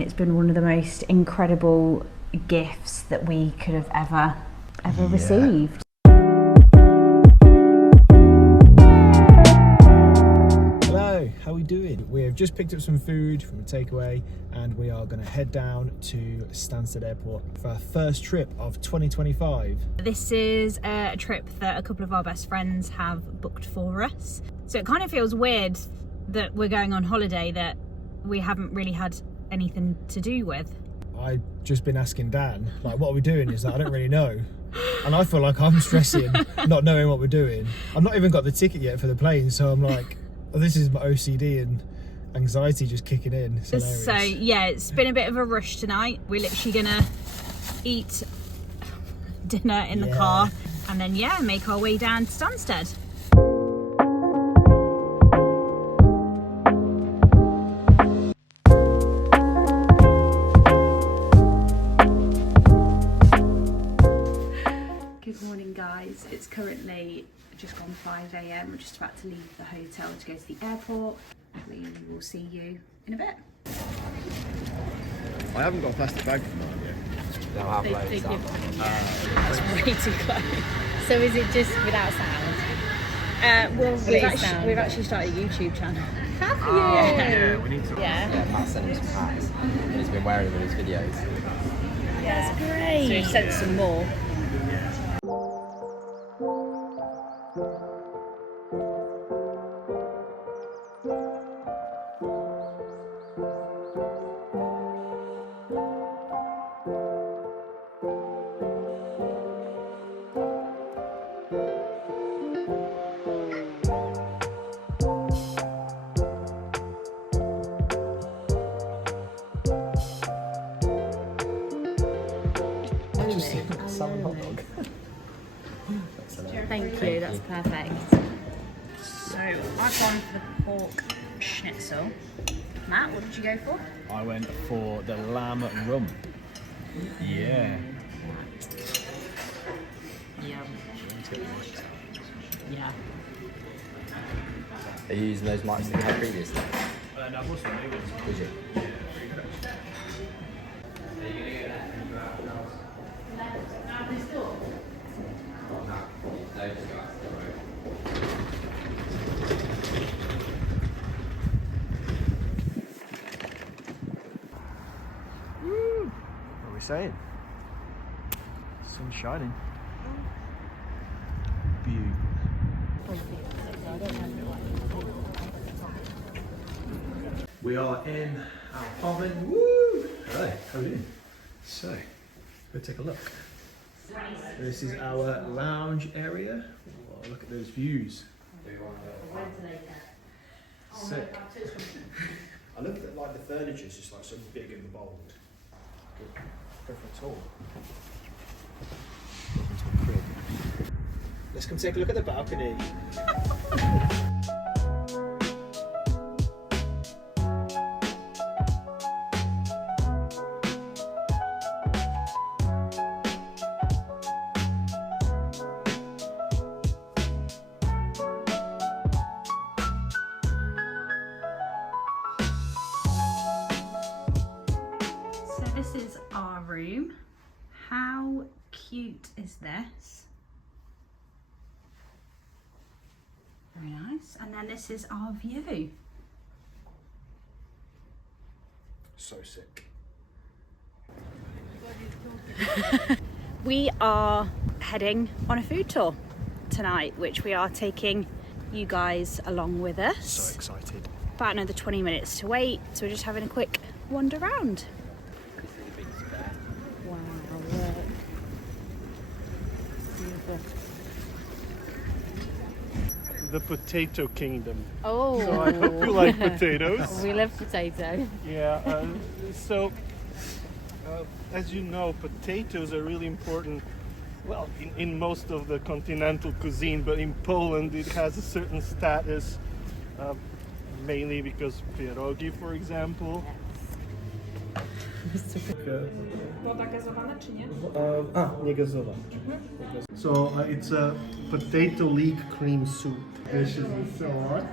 It's been one of the most incredible gifts that we could have ever received. Hello, how are we doing? We have just picked up some food from a takeaway and we are going to head down to Stansted Airport for our first trip of 2025. This is a trip that a couple of our best friends have booked for us. So it kind of feels weird that we're going on holiday that we haven't really had anything to do with. I've just been asking Dan, like, what are we doing? He's like, I don't really know. And I feel like I'm stressing, not knowing what we're doing. I've not even got the ticket yet for the plane, so I'm like, oh, this is my OCD and anxiety just kicking in. It's hilarious. So yeah, it's been a bit of a rush tonight. We're literally gonna eat dinner in the car and then make our way down to Stansted. Good morning guys, it's currently just gone 5 AM. We're just about to leave the hotel to go to the airport. We will see you in a bit. I haven't got a plastic bag for mine yet. They'll have loads of That's way too close. So is it just without sound? Well, we've actually started a YouTube channel. Have you? Yeah, we need to. Yeah. Matt sent him some hats and he's been wearing them in his videos. That's great. So we've sent some more. Salmon hot dog. Thank you, that's perfect. So I've gone for the pork schnitzel. Matt, what did you go for? I went for the lamb rum. Yeah. Yum. Yeah. Are you using those mics that you had previously? No, I've also new ones. Did you? What are we saying? Sun's shining. View. We are in our apartment. Woo! Hello, how are you doing? So, go take a look. This is our lounge area. Oh, look at those views. Sick. I love that, like, the furniture is just like so big and bold. Go for a tour. Welcome to the crib. Let's come take a look at the balcony. So this is our room. How cute is this? Very nice. And then this is our view. So sick. We are heading on a food tour tonight, which we are taking you guys along with us. So excited. About another 20 minutes to wait, so we're just having a quick wander around. Wow, look. Beautiful. The potato kingdom. Oh. So I hope you like potatoes. We love potato. Yeah. As you know, potatoes are really important. Well, in most of the continental cuisine, but in Poland it has a certain status, mainly because pierogi, for example. Woda gazowana czy nie? Nie gazowana. So it's a potato leek cream soup. This is the salad.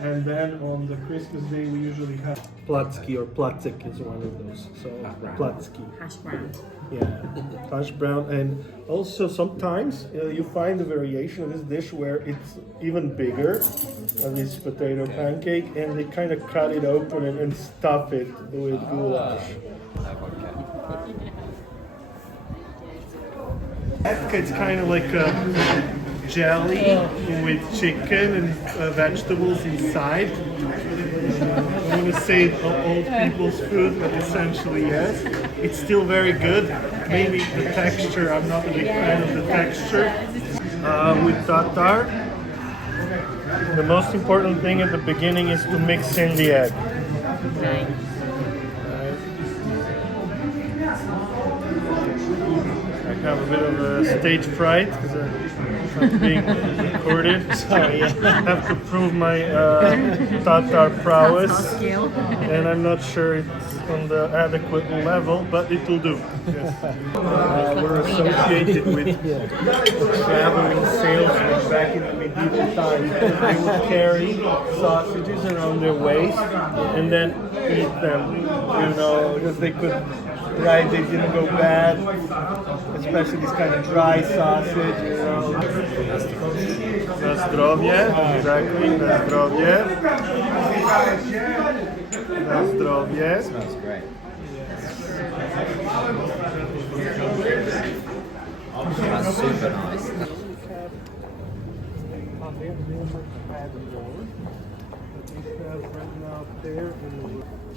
And then on the Christmas day, we usually have placki, or placek is one of those. So placki. Hash brown. Yeah, hash brown. And also sometimes you find a variation of this dish where it's even bigger, this potato pancake, and they kind of cut it open and stuff it with goulash. It's kind of like a jelly with chicken and vegetables inside. I want to say old people's food, but essentially yes. It's still very good. Maybe the texture, I'm not a big fan of the texture. With tartar, the most important thing at the beginning is to mix in the egg. Okay. I have a bit of a stage fright because I'm being recorded. Sorry, I have to prove my tartar prowess, and I'm not sure it's on the adequate level, but it will do. Yes. We're associated with traveling salesmen back in the medieval times. They would carry sausages around their waist and then eat them, because they could. Right, they didn't go bad, especially this kind of dry sausage, Na zdrowie, exactly, na zdrowie. Na zdrowie. Smells great. That's super nice.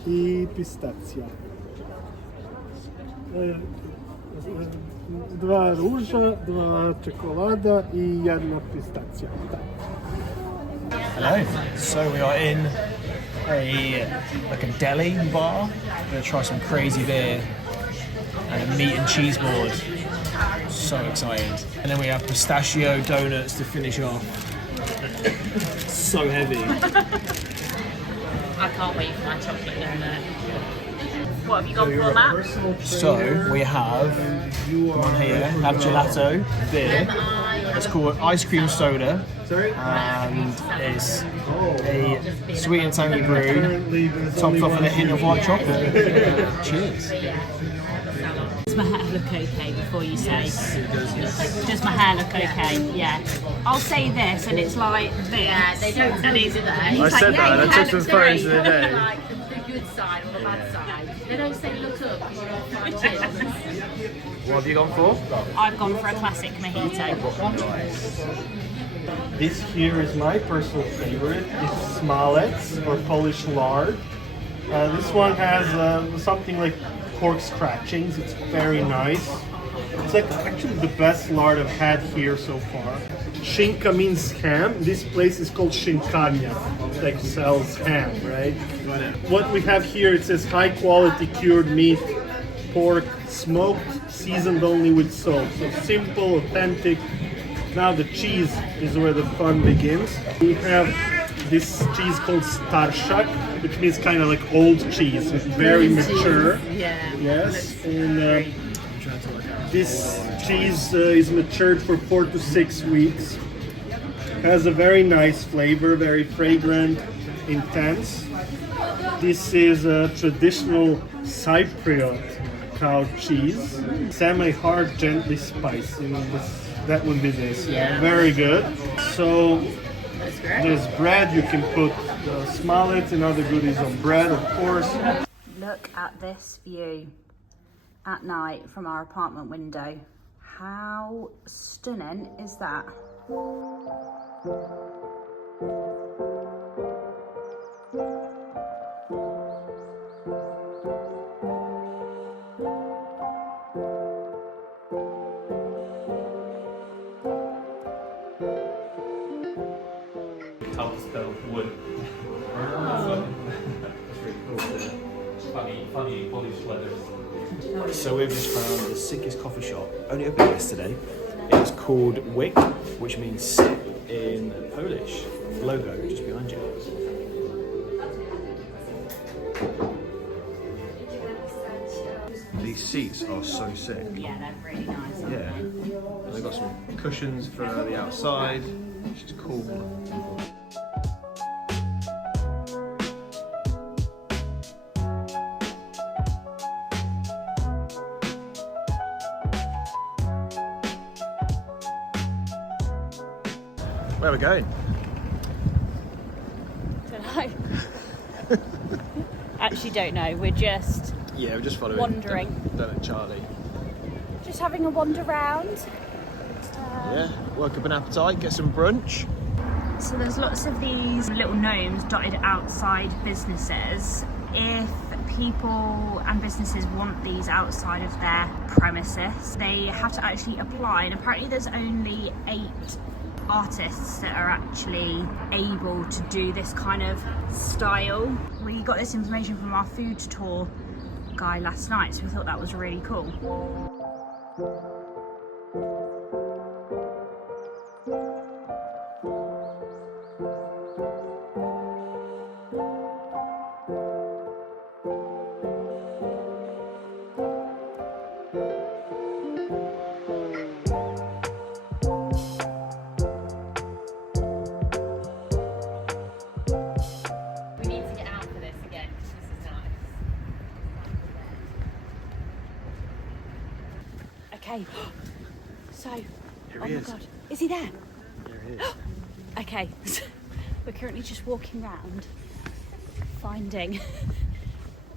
I pistacja. Dwa róża, dwa czekolada I jedna pistacja. Hello. So we are in a deli bar. We're gonna try some crazy beer and a meat and cheese board. So excited. And then we have pistachio donuts to finish off. So heavy. I can't wait for my chocolate donut. What have you gone for, Matt? So we have, come on here, have gelato beer. It's called ice cream soda, and it's a sweet and tangy brew, topped off with a hint of white chocolate. Cheers. Does my hair look okay before you say? Does my hair look okay? Yeah. I'll say this, and it's like this. Yeah, they don't tell you, do they? I said that, I took some photos the other day. Like the good side or the bad side. They don't say look up, you're all 5 chins. What have you gone for? I've gone for a classic mojito. This here is my personal favorite. It's smalec or Polish lard. This one has something like pork scratchings. It's very nice. It's like actually the best lard I've had here so far. Shinka means ham. This place is called Shinkarnia. It like sells ham, right? What we have here, it says high quality cured meat, pork, smoked, seasoned only with salt. So simple, authentic. Now the cheese is where the fun begins. We have this cheese called starshak, which means kind of like old cheese. It's very mature. Yeah. Yes. And this cheese is matured for 4 to 6 weeks. Has a very nice flavor, very fragrant, intense. This is a traditional Cypriot cow cheese. Semi-hard, gently spiced. That would be this. Yeah. Very good. So That's great. there's bread. You can put smallets and other goodies on bread, of course. Look at this view at night from our apartment window. How stunning is that? Tungsten wood. That's really cool. Funny polished leathers. So we've just found the sickest coffee shop, only opened yesterday. It's called Wick, which means sit in Polish. The logo just behind you. These seats are so sick. Yeah, they're really nice. Yeah. And they've got some cushions for the outside, which is cool. Where are we going? Don't know. Actually, don't know. We're just Yeah, we're just following. wandering. Don't let Charlie. Just having a wander round. Yeah, work up an appetite, get some brunch. So there's lots of these little gnomes dotted outside businesses. If people and businesses want these outside of their premises, they have to actually apply, and apparently there's only 8 artists that are actually able to do this kind of style. We got this information from our food tour guy last night, so we thought that was really cool. Okay, so, Here oh he my is. god, is he there? Here he is. Okay, we're currently just walking around finding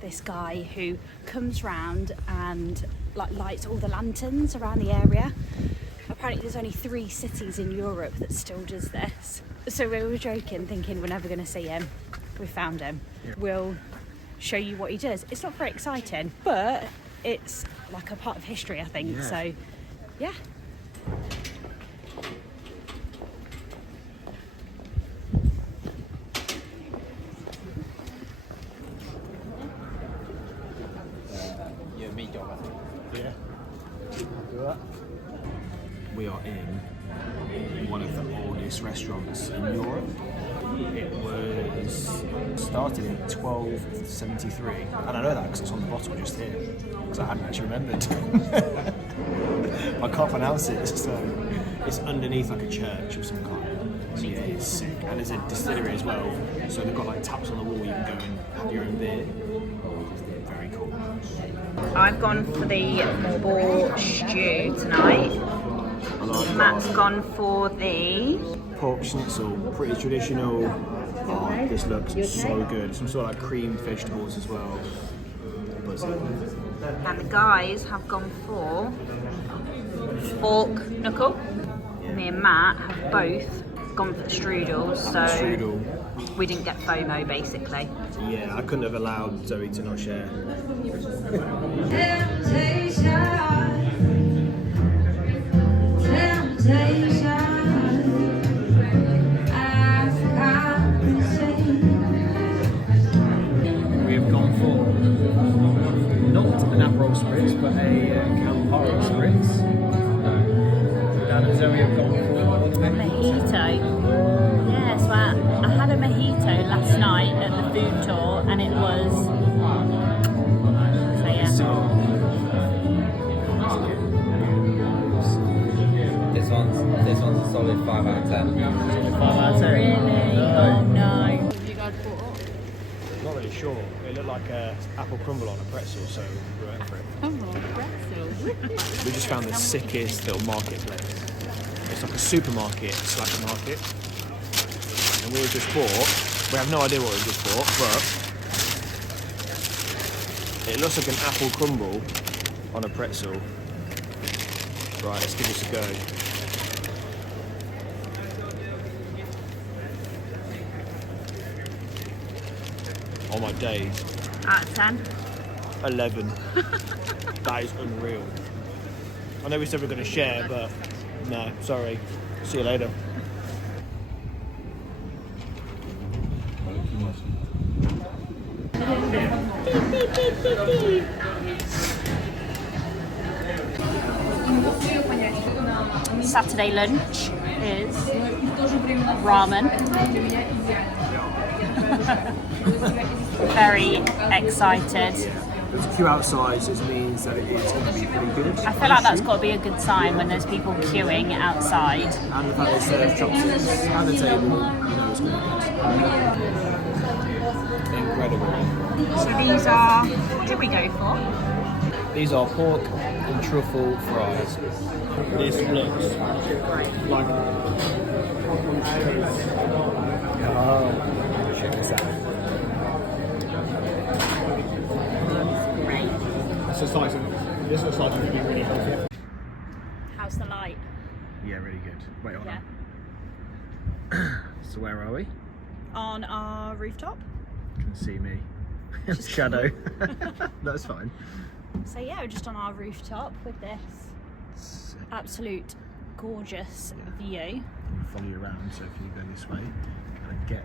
this guy who comes round and like lights all the lanterns around the area. Apparently there's only 3 cities in Europe that still does this. So we were joking, thinking we're never going to see him. We found him. Yeah. We'll show you what he does. It's not very exciting, but it's like a part of history, I think. Yeah. So, yeah. Yeah. Do that. We are in one of the oldest restaurants in Europe. It was started in 1273, and I know that because it's on the bottle just here, because I hadn't actually remembered. I can't pronounce it, so it's underneath like a church of some kind. So yeah, it's sick. And there's a distillery as well, so they've got like taps on the wall, you can go and have your own beer. Very cool. I've gone for the boar stew tonight. Matt's gone for the Pork schnitzel, pretty traditional. Oh, this looks so good. Some sort of like creamed vegetables as well. and the guys have gone for pork knuckle. Me and Matt have both gone for the strudel, so Strudel. we didn't get FOMO basically. Yeah, I couldn't have allowed Zoe to not share. We have gone for not an Aperol Spritz, but a Campari Spritz. Dan and Zoe have gone for Mojito. Yeah, so I had a mojito last night at the food tour and it was, so yeah. This one's a solid 5 out of 10. 5 out of 10. Really? Oh no. Not really sure. It looked like a apple crumble on a pretzel, so we went for it. We just found the sickest little marketplace. It's like a supermarket slash market. And we just bought, we have no idea what we just bought, but it looks like an apple crumble on a pretzel. Right, let's give this a go. Oh my days. Out of 10? 11. That is unreal. I know we said we're going to share, but no, sorry. See you later. Saturday lunch is ramen. Very excited. There's a queue outside, so it means that it is going to be pretty good. I feel like that's got to be a good sign when there's people queuing outside. And the fact they serve chopsticks at the table, you know it's going to be good. Incredible. So these are, what did we go for? These are pork and truffle fries. This looks like... Oh, check this out. This looks like it could be really healthy. How's the light? Yeah, really good. Wait, hold Yeah. on. So where are we? On our rooftop. You can see me. Shadow. That's fine. So yeah, we're just on our rooftop with this absolute gorgeous view. I'm going to follow you around, so if you go this way, and get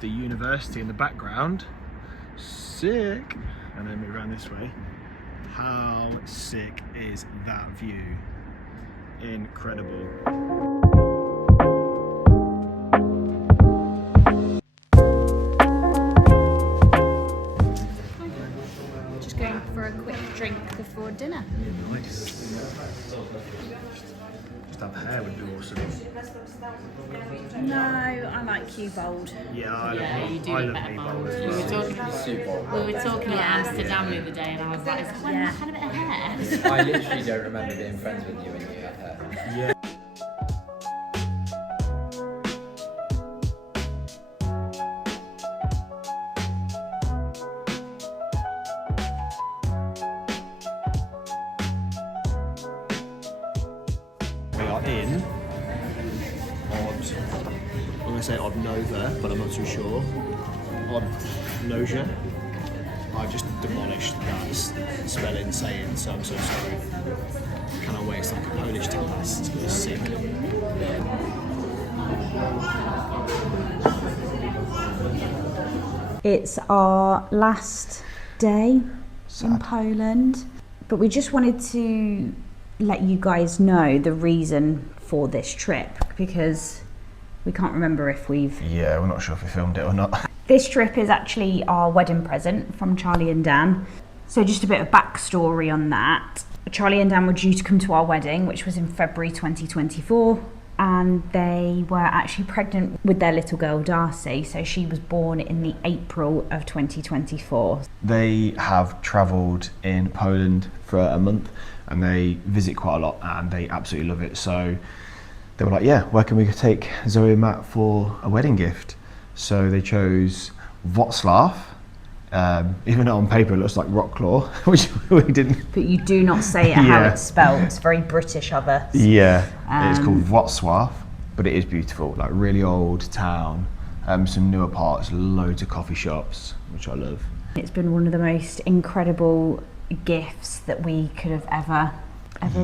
the university in the background. Sick! And then move around this way. How sick is that view? Incredible. Just going for a quick drink before dinner. Nice. Just have hair would be awesome. No, I like cue bold. Yeah, I Yeah, love you do I look love better meatball bald. as We well. were talking about Amsterdam the other day, and I was like, "Is when I had a bit of hair?" I literally don't remember being friends with you when you had hair. Yeah. We are in Odd, I'm going to say Odd Nova, but I'm not too sure. Odd Noja. I just demolished that spelling saying, so I'm so sorry. Cannot wait, it's like a Polish tapas, it's going to be sick. It's our last day in Poland, but we just wanted to let you guys know the reason for this trip, because we can't remember if we've... Yeah, we're not sure if we filmed it or not. This trip is actually our wedding present from Charlie and Dan. So just a bit of backstory on that. Charlie and Dan were due to come to our wedding, which was in February 2024, and they were actually pregnant with their little girl Darcy, so she was born in the April of 2024. They have travelled in Poland for a month and they visit quite a lot and they absolutely love it. So they were like, yeah, where can we take Zoe and Matt for a wedding gift? So they chose Wroclaw. Even though on paper it looks like Wroclaw, which we didn't. But you do not say it how it's spelled. It's very British of us. Yeah, it's called Wrocław, but it is beautiful. Like really old town, some newer parts, loads of coffee shops, which I love. It's been one of the most incredible gifts that we could have ever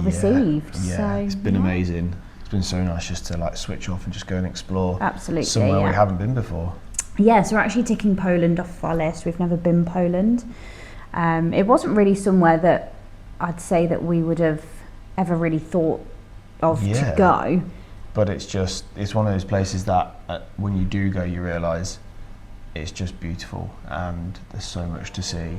received. Yeah, so, it's been amazing. It's been so nice just to like switch off and just go and explore. Absolutely, somewhere yeah. we haven't been before. Yeah, so we're actually ticking Poland off our list. We've never been Poland. It wasn't really somewhere that I'd say that we would have ever really thought of to go. But it's one of those places that when you do go, you realise it's just beautiful and there's so much to see.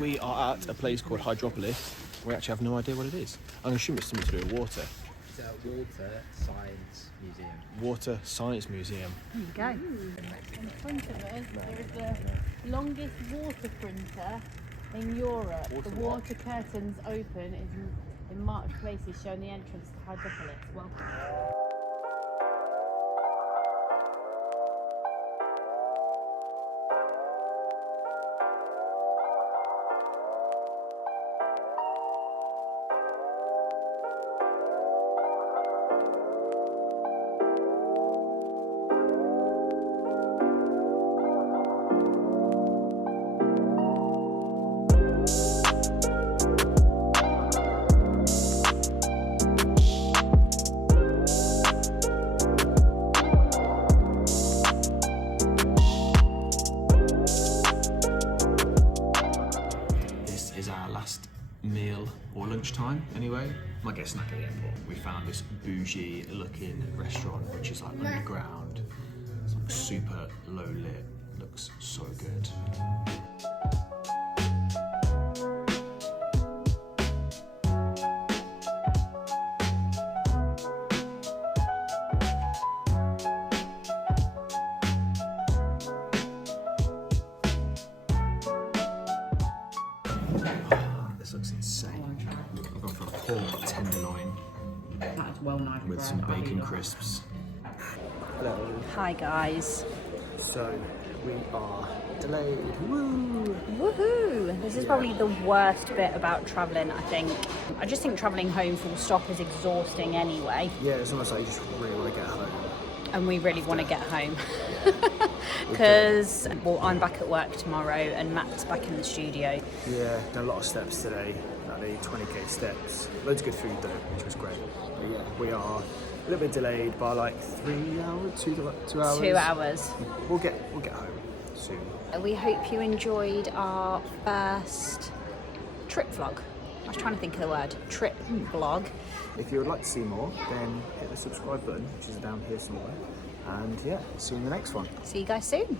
We are at a place called Hydropolis. We actually have no idea what it is. I'm going to assume it's something to do with water. It's a water science museum. Water Science Museum. There you go. In front of us, there is the longest water printer in Europe. The water curtains open in marked places showing the entrance to Hydropolis. Welcome. Meal or lunchtime anyway. Might get a snack at the airport. We found this bougie looking restaurant which is like underground. It's like super low lit. Looks so good. pork tenderloin That is well nice with bread. some I do bacon love crisps. Hello. Hi guys. So we are delayed. Woo! Woohoo! This is probably the worst bit about travelling, I think. I just think travelling home full stop is exhausting anyway. Yeah, it's almost like you just really want to get home. And we really want to get home. Because, well, I'm back at work tomorrow and Matt's back in the studio. Yeah, done a lot of steps today. Nearly 20k steps. Loads of good food though, which was great. But yeah, we are a little bit delayed by like 3 hours, 2 hours. 2 hours. We'll get home soon. We hope you enjoyed our first trip vlog. I was trying to think of the word. Trip vlog. If you would like to see more, then hit the subscribe button, which is down here somewhere. And yeah, see you in the next one. See you guys soon.